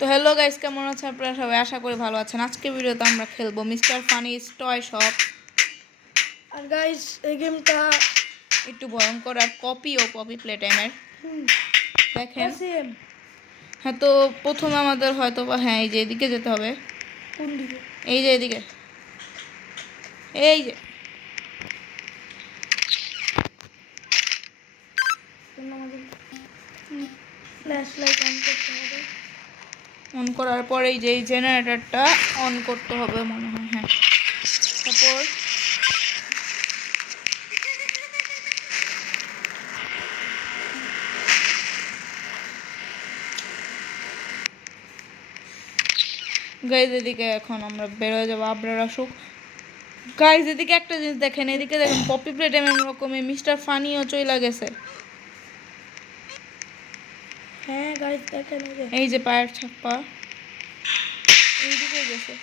তো hello guys, কেমন আছেন আপনারা সবাই? আশা করি ভালো আছেন। আজকে ভিডিওতে আমরা খেলবো মিস্টার ফানিস টয় শপ। আর গাইস এই গেমটা একটু ভয়ঙ্কর আর কপি প্লে টাইমের দেখেন। হ্যাঁ, তো প্রথমে আমাদের হয়তো বা এই যে এদিকে যেতে হবে। কোন দিকে? এই যে এদিকে, এই যে ফ্ল্যাশ লাইট অন করতে হবে। অন করার পরে এই যে এই জেনারেটরটা অন করতে হবে মনে হয়। হ্যাঁ, তারপর গাইজ এদিকে এখন আমরা বেরোয় যাবো। আপনারা আসুক গাইজ। এদিকে একটা জিনিস দেখেন, এদিকে দেখেন পপি প্লে টাইমের রকমই মিস্টার ফানিও চইলা গেছে। হ্যাঁ গাইস দেখেন এই যে পায়ের ছাপ্পা এইদিকে গেছে।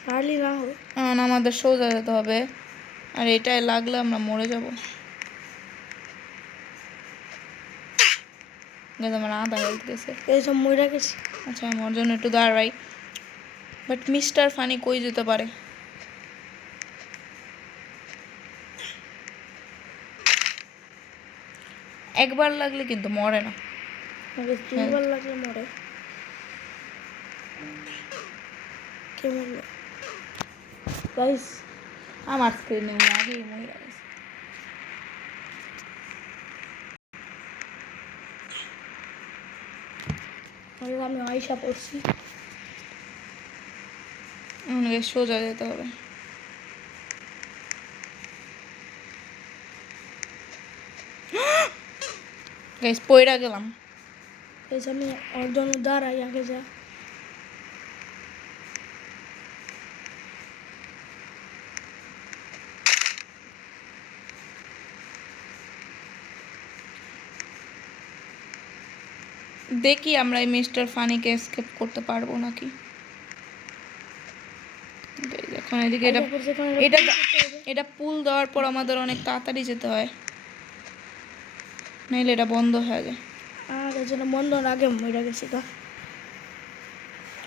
সারলি না হোক, আমাদের সোজা যেতে হবে, আর এটাই লাগলে আমরা মরে যাব। আমার আধা হেলথ গেছে। এইসব মরে গেছি। আচ্ছা, আমার জন্য একটু দাঁড়াই। বাট মিস্টার ফানি কই যেতে পারে? একবার লাগলে কিন্তু মরে না, দুইবার লাগলে মরে। কে মরলো গাইস? আমার স্ক্রিনে আগেই মরে গেছে। আমি আয়সা পড়ছি। আমাকে সোজা যেতে হবে। গাইস পয়রা গেলাম। গাইস আমি ওর জন্য দাঁড়াই, আগে যা। দেখি আমরা এই মিস্টার ফানিকে এসকেপ করতে পারবো নাকি। এখন এদিকে এটা পুল দেওয়ার পর আমাদের অনেক তাড়াতাড়ি যেতে হয়, নাইলে এটা বন্ধ হয়ে যায়। আর এর জন্য বন্ধ আগে মরে গেছি গা।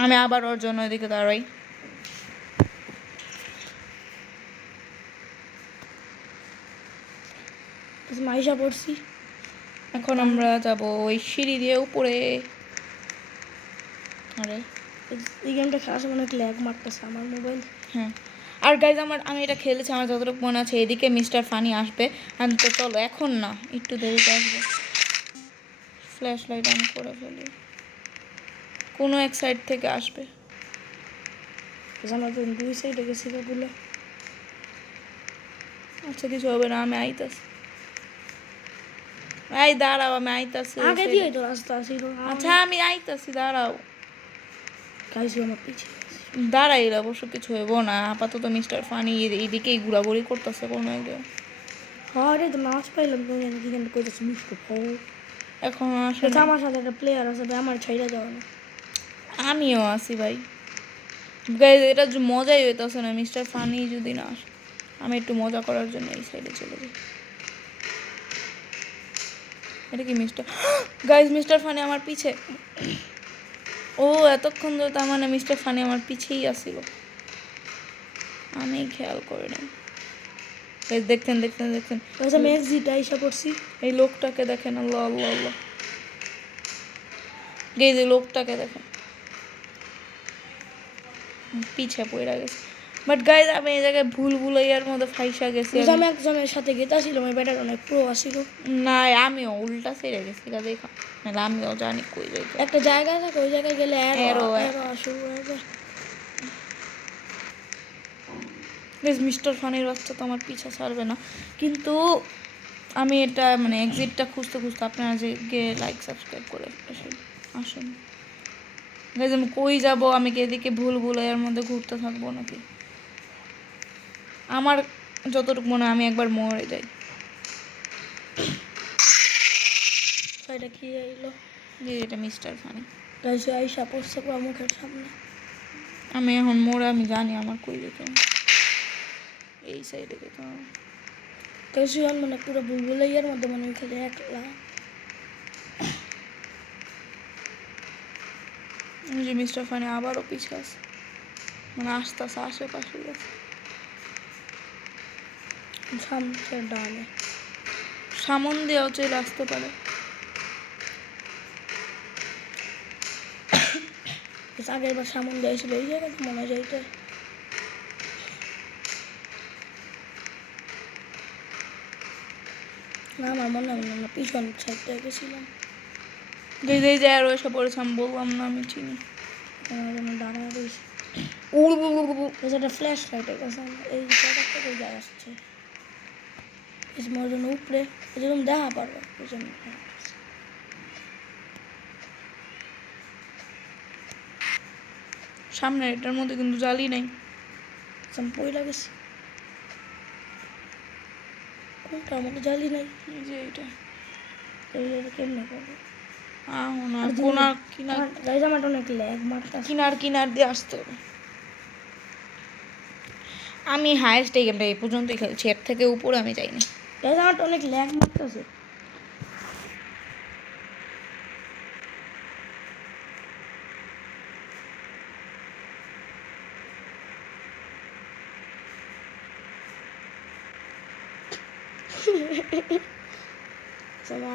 আমি আবার ওর জন্য এদিকে দাঁড়াই। আয়সা পড়ছি। এখন আমরা যাব ওই সিঁড়ি দিয়ে উপরে। আরে এই গেমটা খেলার সময় অনেক ল্যাগ মারতেছে আমার মোবাইল। হ্যাঁ, আর গাইজ আমি এটা খেলেছি, আমার যতটুকু মনে আছে এদিকে মিস্টার ফানি আসবে। আমি তো চলো এখন না, একটু দেরিতে আসবে। ফ্ল্যাশ লাইট অন করে ফেলি, কোনো এক সাইড থেকে আসবে। আমরা তো দুই সাইডে গেছি বলে। আচ্ছা কিছু হবে না, আমি আইতাছি। এই দাঁড়াও, আমি আইতাছি। আগে দিয়ে তো রাস্তা ছিল। আচ্ছা আমি আইতাছি, দাঁড়াও। গাইস আমার পিছিয়ে দাঁড়াইলে অবশ্য কিছু হইব না। আপাতত মিস্টার ফানি এইদিকেই ঘোরাঘুরি করতেছে কোনো একদিন। হ্যাঁ রে, তো নাচ পাইলাম তুমি কি কিন্তু কইতেছি মিস করতে। এখন আসলে আমার সাথে একটা প্লেয়ার আছে ভাই, আমার ছাইড়া যাওয়া না। আমিও আছি ভাই। গাইজ এটা মজাই হইতেছে না মিস্টার ফানি যদি না আসে। আমি একটু মজা করার জন্য এই সাইডে চলে যাই। এটা কি মিস্টার গাইজ, মিস্টার ফানি আমার পিছে। ও এতক্ষণ ধরে তার মানে মিস্টার ফানি আমার পিছেই আসছিল, আমি খেয়াল করি না। দেখতেন দেখতেন দেখতেন আমি এক্সিট আইসা পড়ছি। এই লোকটাকে দেখেন, আল্লাহ আল্লাহ আল্লাহ। গাইজ এই লোকটাকে দেখেন, পিছে পড়ে গেছে। বাট গাইজ আমি এই জায়গায় ভুলাইয়ার মধ্যে ফাইসা গেছি। আমি একজনের সাথে গেতাছিলাম, ওই ব্যাটার অনেক প্রো আসিল। না, আমিও উল্টা সেরে গেছি দেখা, নাহলে আমিও জানি কই যাইতে। একটা জায়গা থাকে, ওই জায়গায় গেলে মিস্টার ফানির বাচ্চা তো আমার পিছা ছাড়বে না। কিন্তু আমি এটা মানে এক্সিটটা খুঁজতে খুঁজতে আপনারা যে গিয়ে লাইক সাবস্ক্রাইব করে আসেন। গাইজ আমি কই যাবো? আমি কি এদিকে ভুলাইয়ার মধ্যে ঘুরতে থাকবো নাকি? আমার যতটুকু মনে হয় আমি একবার মরে যাই। এটা কি আইলো? যে এটা মিস্টার ফানি গাইস আইসা পড়ছে পুরো মুখের সামনে। আমি এখন মরে, আমি জানি আমার কই যেতে হবে। এই সাইডে যেতে হবে। গাইস মানে পুরো বুলবুলাইয়ার মধ্যে মনে হয় খালি একলা। মিস্টার ফানি আবারও পিছে আছে, মানে আস্তে আস্তে আশেপাশে গেছে। সামনে ডানে সামন দিয়েও চলে আসতে পারে। আগের বার সামন দিয়েছিল এই জায়গাতে মনে হয় যাইতে। না আমার মনে হয় না, পিছন সাইডটা গেছিলাম। যে যেই জায়গায় রয়েছে পড়েছে আমি বললাম না আমি চিনি। আমার জন্য দাঁড়ায় রয়েছে। উড়বু একটা ফ্ল্যাশ লাইটের কাছে এই জায়গা থেকে যায় আসছে জন্য উপরে যেরকম দেখা পারবো ওই জন্য। সামনে এটার মধ্যে কিন্তু জালি নাই। পয়লা গেছি কোনটার মধ্যে জালি নাই। এই যে এইটা কেমনে করবো না কোনার কিনার গাইজ আমার অনেক ল্যাগ মারটা। কিনার কিনার দিয়ে আসতে হবে। আমি হায়েস্ট এই গেমটা এই পর্যন্তই খেলছি, এর থেকে উপরে আমি যাইনি। গাইজ আমার অনেক ল্যাগ মারতেছে।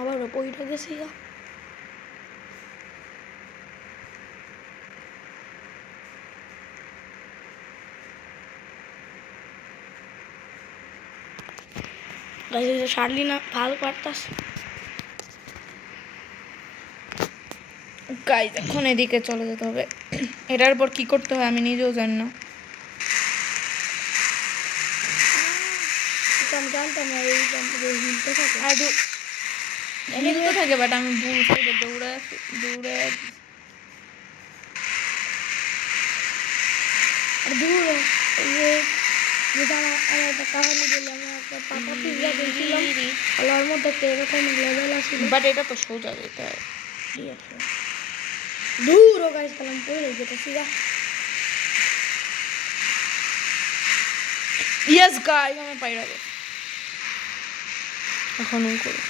আবার পয়টা গেছি গা। সারলি না ভালো পারতাস। গাইজ এখন এদিকে চলে যেতে হবে। এটার পর কি করতে হয় আমি নিজেও জানি না। আমি জানতাম না এই হিলতে থাকে আর হিলতে থাকে, বাট আমি ভুল সাইডে দৌড়ে আর দূর যেটা আমার একটা কাহিনী বলে আমি একটা পাতা পিজা দিয়েছিলাম ওর মধ্যে একটা এরকম লেভেল আসছিল। বাট এটা তো সোজা যেতে হয়। ঠিক আছে দূর ও গাইজ কালাম পড়ে যেটা সিধা। ইয়েস গাইজ আমি পাইরা গেছি এখন করে।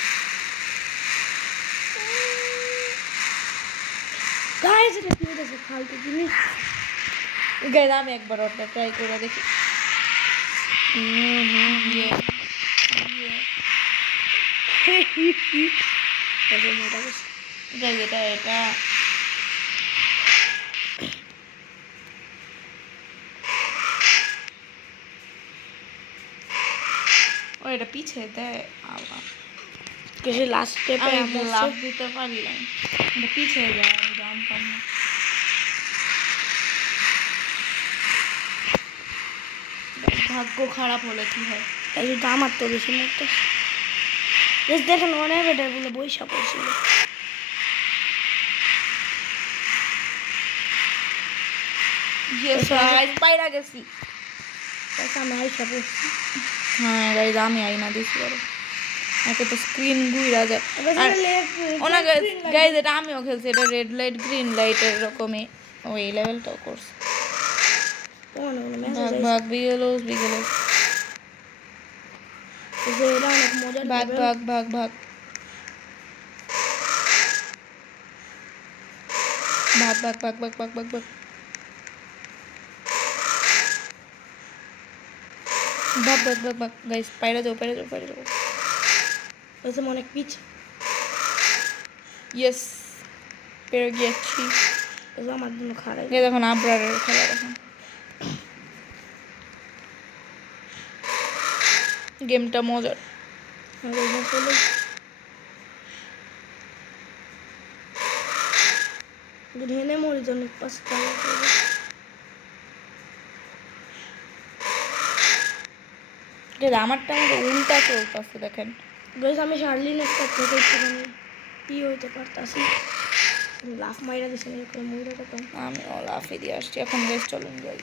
গাইজ এটা কি হয়েছে ফালতু জিনিস। গাইজ আমি একবার ওটা ট্রাই করে দেখি। গাইজ এটা ও এটা পিছিয়ে দেয় আবার। কিছু লাস্ট স্টেপে আমি লাভ দিতে পারি না, এটা পিছিয়ে যায় আমি জানতাম না। ভাগ্য খারাপ হলে কি হয়। তাই কিন্তু আমার তো বেশি মতো দেখেন অনেক বেটার বলে বৈশা পড়ছিল। পাইরা গেছি। আমি আইসা পড়ছি। হ্যাঁ গাইজ আমি আইনা দিছি আরো একে তো স্ক্রিন ঘুরা যায়। ওনা গাইজ এটা আমিও খেলছি, এটা রেড লাইট গ্রিন লাইট এরকমই ওই লেভেলটাও করছে। ভাগ ভাগ বিগেলোস ভাগ ভাগ ভাগ ভাগ ভাগ ভাগ ভাগ ভাগ ভাগ ভাগ ভাগ ভাগ ভাগ ভাগ ভাগ গাইজ পাইরা যাও অনেক পিচ। ইয়েস পেরে গিয়েছি। আমার জন্য খারাপ দেখুন আবরারের খেলা দেখুন। গেমটা মজার। ঢেনে মরি অনেক পাশে আমারটা আমাদের উল্টা চলতেছে দেখেন। বেশ আমি শার্লিন একটা থেকে কি হইতে পারতাছি লাফ মাইরা দিছি মরে যেতাম। আমিও লাফে দিয়ে আসছি এখন। বেশ চলুন যাই।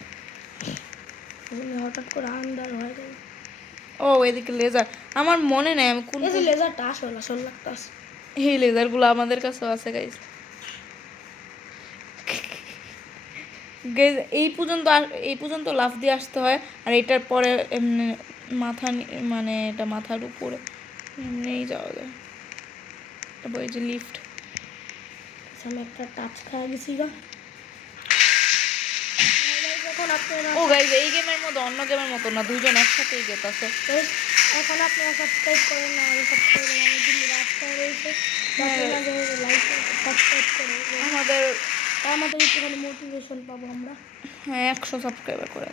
হঠাৎ করে আন্দার হয়ে যায়। ও এদিকে লেজার আমার মনে নেই আমি কোন লেজারটা আসল লাগতাছে। এই লেজারগুলো আমাদের কাছেও আছে গাইজ। এই পর্যন্ত লাফ দিয়ে আসতে হয়, আর এটার পরে এমনি মাথা মানে এটা মাথার উপরে এমনিই যাওয়া যায়। তারপর এই যে লিফট। আমি একটা টাচ খাওয়া গেছি গা। এখন আপনারা ও গাইজ এই গেমের মধ্যে অন্য গেমের মতো না, দুজন একসাথেই গেতাছে। এখন আপনারা সাবস্ক্রাইব করেন না, আমাদের সাবস্ক্রাইব করেন, অনেক দিন রাস্তা রয়েছে, আপনারা লাইক সাবস্ক্রাইব করে আমাদের একটুখানি মোটিভেশন পাবো আমরা। হ্যাঁ 100 সাবস্ক্রাইবার করে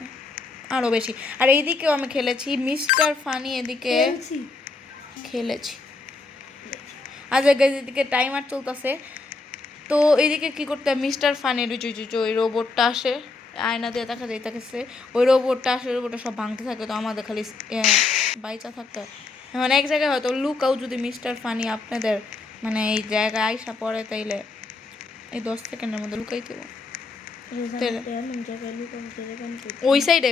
আরও বেশি। আর এইদিকেও আমি খেলেছি মিস্টার ফানি, এদিকে খেলেছি। আচ্ছা গাইজ এদিকে টাইমার চলতেছে, তো এইদিকে কী করতে হয়, মিস্টার ফানির ওই রোবটটা আসে, আয়না দিয়ে দেখা যায় থাকছে, ওই রোবটটা আসে, রোবটটা সব ভাঙতে থাকে, তো আমাদের খালি বাইচা থাকতে হয়। এখন এক জায়গায় হয়তো লুকাও যদি মিস্টার ফানি আপনাদের মানে এই জায়গায় আইসা পড়ে, তাইলে এই 10 সেকেন্ডের মধ্যে লুকাই দেবো। ওই সাইডে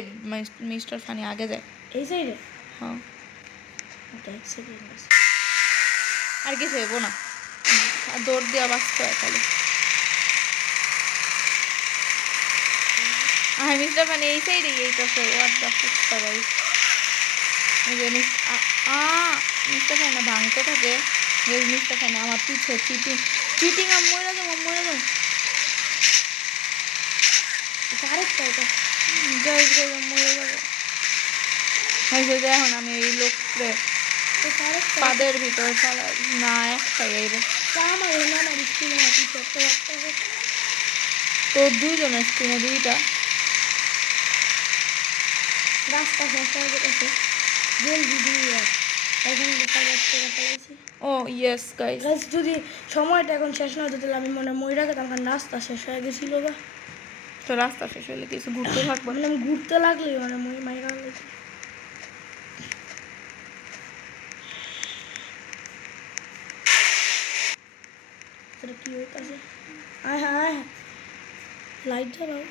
মিস্টার ফানি আগে যায়, এই সাইডে। হ্যাঁ আর কিছু হইব না, আর দৌড় দেওয়া বাঁচতে হয় খালি। আর মিস্টার ফানি এই সাইডে এই পাশে, ওয়াট দ্য ফুকটা গাইস, এই যে মিস্টার ফানি না ভাঙতে থাকে, মিস্টার ফানি আমার পিছে চিটিং আমি মরে যাবো আরেকটা এটা গাইস মরে যাবো। এখন আমি এই লোককে পাদের ভিতরে ফেলা না, একটাই এইবার তো দুইজনের স্ক্রিনে দুইটা রাস্তা শেষ হয়ে গেছে, ও ইয়েস গাইস। যদি সময়টা এখন শেষ না হতো তাহলে আমি মনে মরে গেতাম, কারণ রাস্তা শেষ হয়ে গেছিল গা। তো রাস্তা শেষ হলে কিছু ঘুরতে থাকবো, মানে আমি ঘুরতে লাগলেই মানে মই মাইরা লাগছে। সেটা কি হইতাছে? আয় হ্যাঁ লাইট জ্বালাও,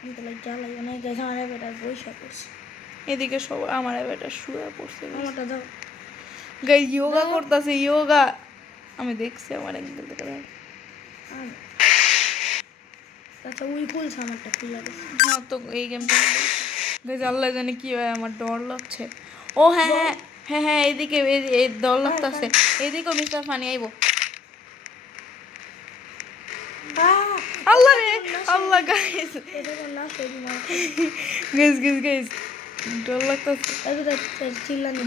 আমি তো লাইট জ্বালাই না, গেছে আমার বেটার বৈশা করছে। এদিকে সব আমার বেটা শুয়ে পড়ছে, আমারটা দাও গাই যোগা করতেছে, যোগা আমি দেখছি আমার একদিন থেকে। আচ্ছা ওই খুলছে, আমারটা খুলে গেছে। হ্যাঁ তো এই গেমটা গাইজ আল্লাহ জানে কি হয়, আমার ডর লাগছে। ও হ্যাঁ হ্যাঁ হ্যাঁ হ্যাঁ এইদিকে এই ডর লাগতেছে, এইদিকেও মিস্টার ফানি আইবো। আল্লাহ রে আল্লাহ গাইজ গাইজ ডর লাগতেছে চিল্লানি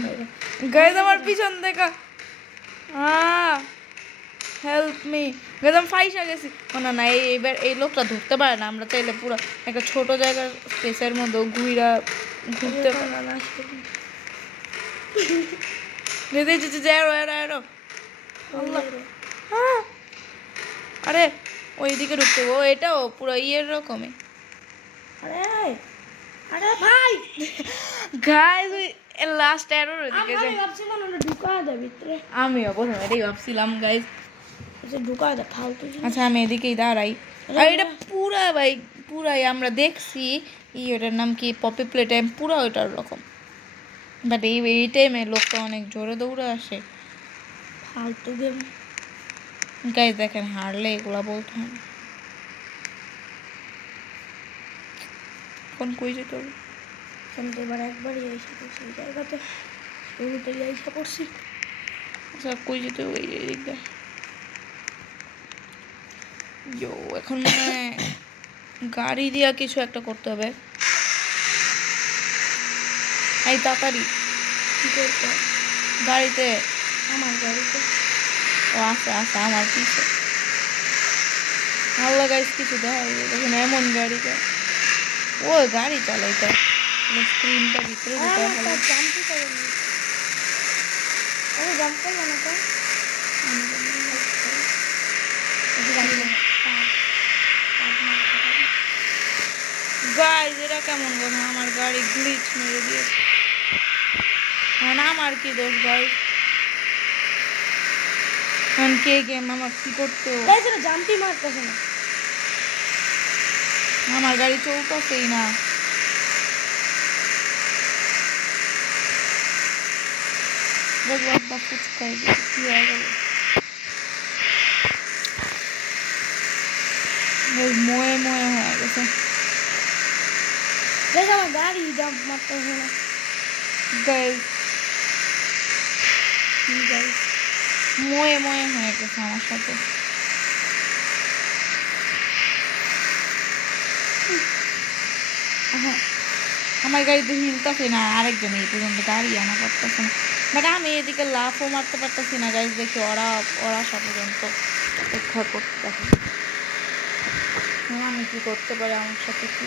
গাইজ, আমার পিছন দেখা হেল্প মি গাইজ, আমি ফাইসা গেছি। না না এইবার এই লোকটা ধরতে পারে না, আমরা চাইলে পুরো একটা ছোট জায়গার স্পেসের মধ্যে ঘুরতে পারে না। আরে ওইদিকে ঢুকতে ও এটাও পুরো ইয়ের রকমই। আরে আরে ভাই গাইজ লাস্ট এরর ওইদিকে যে ভাবছিলাম ওটা ঢুকা দেয় ভিতরে, আমিও প্রথমে এটাই ভাবছিলাম গাইজ। ঢুকা দেয় ফালতু। আচ্ছা আমি এদিকেই দাঁড়াই, আর এটা পুরা ভাই পুরাই আমরা দেখছি ওটার নাম কি পপি প্লে টাইম, পুরা ওইটার রকম, বাট এই টাইমে লোকটা অনেক জোরে দৌড়ে আসে, ফালতু গেম। গাইজ দেখেন হারলে এগুলা বলতে হয়। এখন কই যেতে হবে, আমি তো এবার একবারই এসে পড়ছি এই জায়গাতে, শুরুতেই এসে পড়ছি। আচ্ছা কই যেতে হবে, এই দিকটা এখন মানে গাড়ি দিয়া কিছু একটা করতে হবে, এই তাড়াতাড়ি কী করতে গাড়িতে, আমার গাড়িতে? ও আচ্ছা আচ্ছা আমার পিছে। আল্লাহ গাইজ কিছু দেখা যায় দেখুন এমন গাড়িটা, ও গাড়ি চালাইতে স্ক্রিনটা ভিতরে জানতে পারিনি, আমি জানতে পারি না। গাইজ এটা কেমন কথা, আমার গাড়ি গ্লিচ মেরে দিয়েছে, মানে আমার কি দোষ গাইজ, কে গেম আমার কি করতে জানতেই মারতেছে না, আমার গাড়ি চলতেছেই না। ফুচকাই কি হয়ে গেল, ময়ে ময়ে হয়ে গেছে। আমার গাড়ি জাম্প মারতেছে না গাইজ, ময়ে ময়ে হয়ে গেছে আমার সাথে। হ্যাঁ আমার গাড়িতে হিলতেছে না, আরেকজন এই পর্যন্ত গাড়ি আনা করতেছে না, বাট আমি এদিকে লাফও মারতে পারতেছি না গাড়ি দেখি, ওরা আসা পর্যন্ত অপেক্ষা করতে থাকে। আমি কি করতে পারি, আমার সাথে কি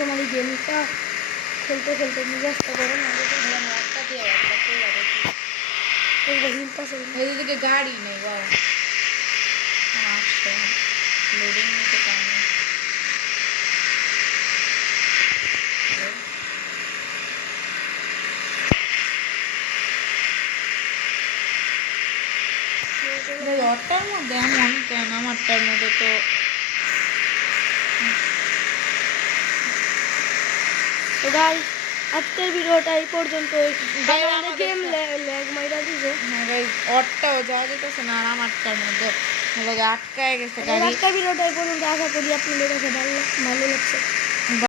তোমার এই গেমটা খেলতে খেলতে মেজাজটা গরম হয়ে গেছে। হিলতাছে এদিকে গাড়ি নেই বাবা, আসছে লোডিং নিতে পারে না। ওরটার মধ্যে এমন কেন, আমারটার মধ্যে তো তো গাইস আজকের ভিডিওটা এই পর্যন্তই। Guys, আমাদের গেম ল্যাগ মাইরা দিছে। হ্যাঁ গাইস ওরটাও যাওয়া যেতেছে না, আর আমারটার মধ্যে আটকায় গেছে গাড়ি। আজকের ভিডিওটা এই পর্যন্ত, আশা করি আপনাদের কাছে ভালো লাগছে।